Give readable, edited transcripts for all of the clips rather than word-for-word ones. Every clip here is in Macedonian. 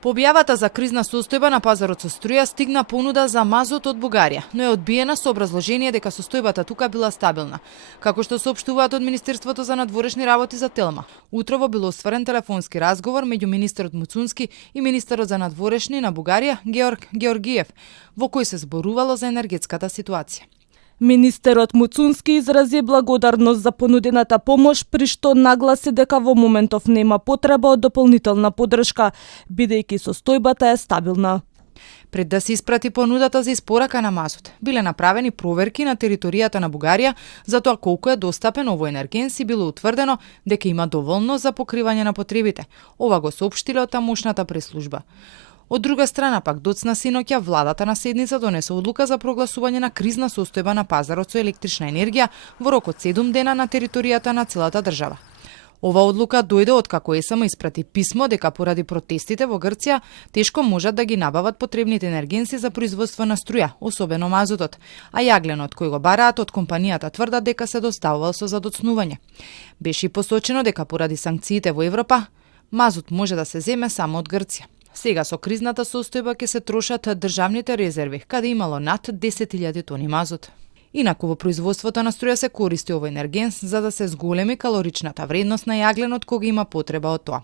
По објавата за кризна состојба на пазарот со струја стигна понуда за мазот од Бугарија, но е одбиена со образложение дека состојбата тука била стабилна. Како што соопштуваат од Министерството за надворешни работи за Телма, утрово бил остварен телефонски разговор меѓу министерот Муцунски и министерот за надворешни на Бугарија Георг Георгиев, во кој се зборувало за енергетската ситуација. Министерот Муцунски изрази благодарност за понудената помош, при што нагласи дека во моментов нема потреба од дополнителна поддршка, бидејќи состојбата е стабилна. Пред да се испрати понудата за испорака на мазот, биле направени проверки на територијата на Бугарија за тоа колку е достапен овој енергенс и било утврдено дека има доволно за покривање на потребите. Ова го соопштиле од тамошната преслужба. Од друга страна пак доцна синоќа владата на седница донесе одлука за прогласување на кризна состојба на пазарот со електрична енергија во рок од 7 дена на територијата на целата држава. Ова одлука дојде откако ЕСМ испрати писмо дека поради протестите во Грција тешко можат да ги набават потребните енергенси за производство на струја, особено мазотот, а јагленот кој го бараат од компанијата тврдат дека се доставувал со задоцнување. Беше и посочено дека поради санкциите во Европа, мазот може да се земе само од Грција. Сега со кризната состојба ќе се трошат државните резерви, каде имало над 10.000 тони мазот. Инаку во производството на струја се користи овој енергенс за да се зголеми калоричната вредност на јагленот кога има потреба од тоа.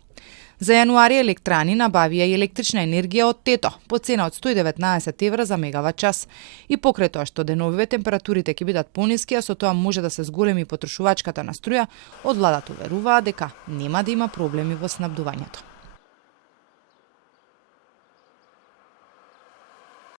За јануари Електрани набавија и електрична енергија од Тето по цена од 119 евра за мегават час. И покрај тоа што деновиве температурите ќе бидат пониски, а со тоа може да се зголеми потрошувачката на струја, од владата уверуваат дека нема да има проблеми во снабдувањето.